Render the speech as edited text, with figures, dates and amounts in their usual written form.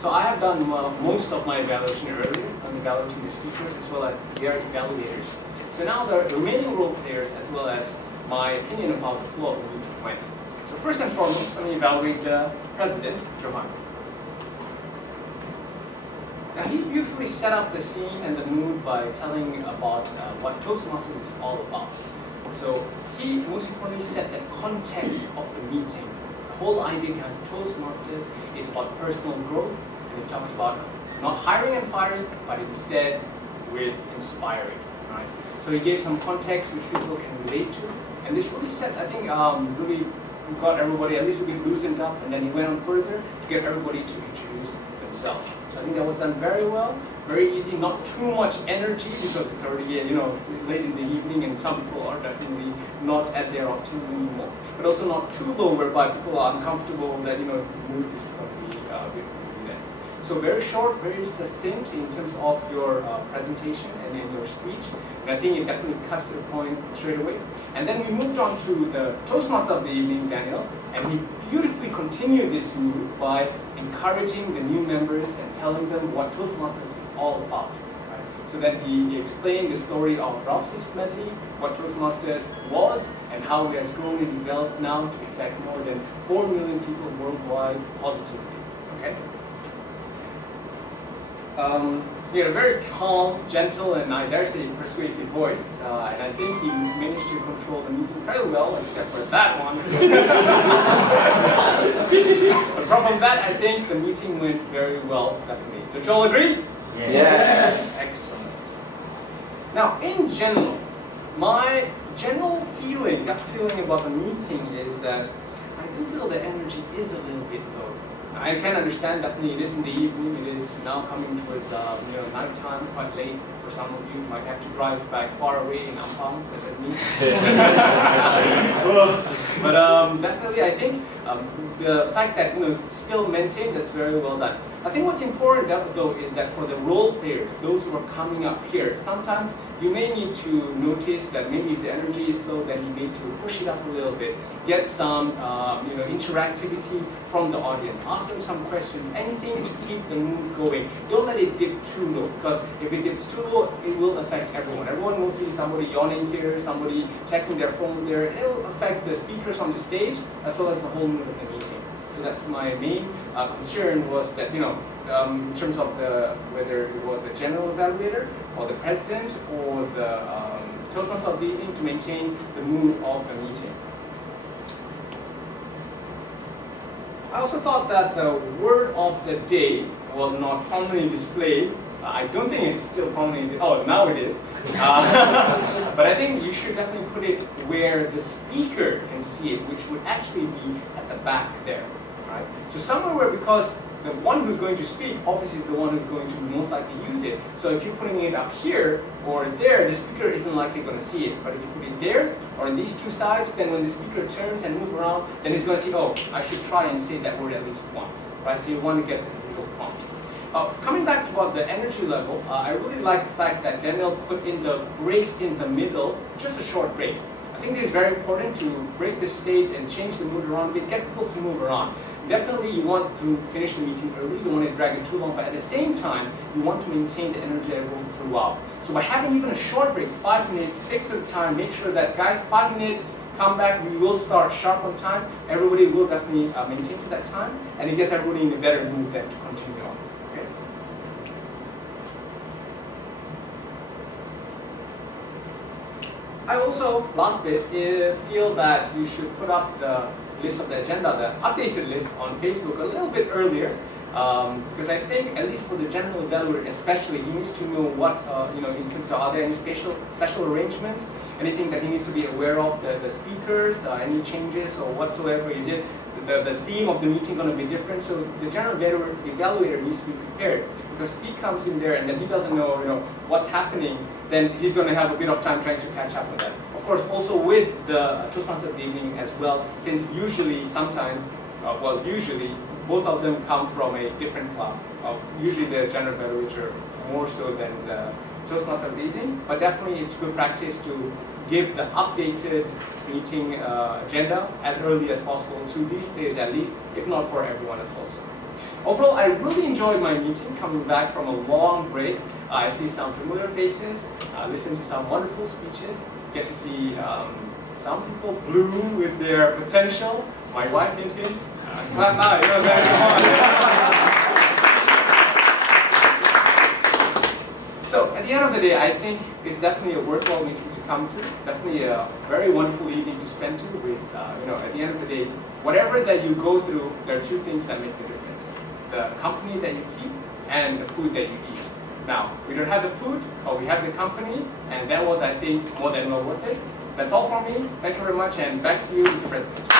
So I have done most of my evaluation earlier. I'm evaluating the speakers as well as their evaluators. So now the remaining role players as well as my opinion of how the flow of the meeting went. So first and foremost, let me evaluate the president, Johan. Now he beautifully set up the scene and the mood by telling about what Toastmasters is all about. So he most importantly set the context of the meeting. The whole idea behind Toastmasters is about personal growth, and he talked about not hiring and firing, but instead with inspiring. Right? So he gave some context which people can relate to, and this really set, I think, really got everybody at least a bit loosened up, and then he went on further to get everybody to introduce themselves. So I think that was done very well, very easy, not too much energy because it's already late in the evening and some people are definitely not at their optimum anymore. But also not too low whereby people are uncomfortable that the mood is going to be there. So very short, very succinct in terms of your presentation and in your speech. And I think it definitely cuts to the point straight away. And then we moved on to the Toastmaster of the evening, Daniel, and he beautifully continued this mood by encouraging the new members and telling them what Toastmasters is all about. Right? So then he explained the story of Ralph's medley, what Toastmasters was, and how it has grown and developed now to affect more than 4 million people worldwide positively. Okay? He had a very calm, gentle, and I dare say persuasive voice, and I think he managed to control the meeting fairly well, except for that one. Apart from that, I think the meeting went very well, definitely. Don't you all agree? Yes. Excellent. Now, in general, my general feeling, gut feeling about the meeting is that I do feel the energy is a little bit low. I can understand definitely it is in the evening, it is now coming towards nighttime, quite late for some of you. Might have to drive back far away in Ampang, such as me. But definitely I think the fact that still maintained, that's very well done. I think what's important though is that for the role players, those who are coming up here, sometimes you may need to notice that maybe if the energy is low, then you need to push it up a little bit, get some interactivity from the audience, ask them some questions, anything to keep the mood going. Don't let it dip too low, because if it dips too low, it will affect everyone. Everyone will see somebody yawning here, somebody checking their phone there. It will affect the speakers on the stage as well as the whole mood of the meeting. So that's my main concern, was that in terms of whether it was the general evaluator or the president or the Toastmaster of the evening, to maintain the mood of the meeting. I also thought that the word of the day was not prominently displayed. I don't think it's still prominently. Oh, now it is. But I think you should definitely put it where the speaker can see it, which would actually be at the back there. Right? So somewhere where, because the one who's going to speak obviously is the one who's going to most likely use it. So if you're putting it up here or there, the speaker isn't likely going to see it. But if you put it there or on these two sides, then when the speaker turns and moves around, then he's going to see, oh, I should try and say that word at least once. Right? So you want to get the visual prompt. Coming back to about the energy level, I really like the fact that Daniel put in the break in the middle, just a short break. I think it is very important to break the stage and change the mood around a bit, get people to move around. Definitely you want to finish the meeting early, you don't want to drag it too long, but at the same time, you want to maintain the energy level throughout. So by having even a short break, 5 minutes, fix the time, make sure that guys, 5 minutes, come back, we will start sharp on time, everybody will definitely maintain to that time, and it gets everybody in a better mood then to continue on. Okay? I also, last bit, feel that you should put up the list of the agenda, the updated list on Facebook a little bit earlier, because I think, at least for the general evaluator especially, he needs to know what, in terms of are there any special arrangements, anything that he needs to be aware of, the speakers, any changes or whatsoever. Is it the theme of the meeting going to be different? So the general evaluator needs to be prepared, because if he comes in there and then he doesn't know, what's happening, then he's going to have a bit of time trying to catch up with that. Of course, also with the Toastmaster of the evening as well, since usually, sometimes, usually, both of them come from a different club. Usually the general evaluator more so than the Toastmaster of the evening, but definitely it's good practice to give the updated meeting agenda as early as possible to these players at least, if not for everyone else also. Overall, I really enjoyed my meeting, coming back from a long break. I see some familiar faces, listen to some wonderful speeches, get to see some people bloom with their potential. My wife hinted. Clap now, you know that. So at the end of the day, I think it's definitely a worthwhile meeting to come to. Definitely a very wonderful evening to spend to with, at the end of the day, whatever that you go through, there are two things that make the difference. The company that you keep and the food that you eat. Now, we don't have the food, but we have the company, and that was, I think, more than well worth it. That's all from me. Thank you very much, and back to you, Mr. President.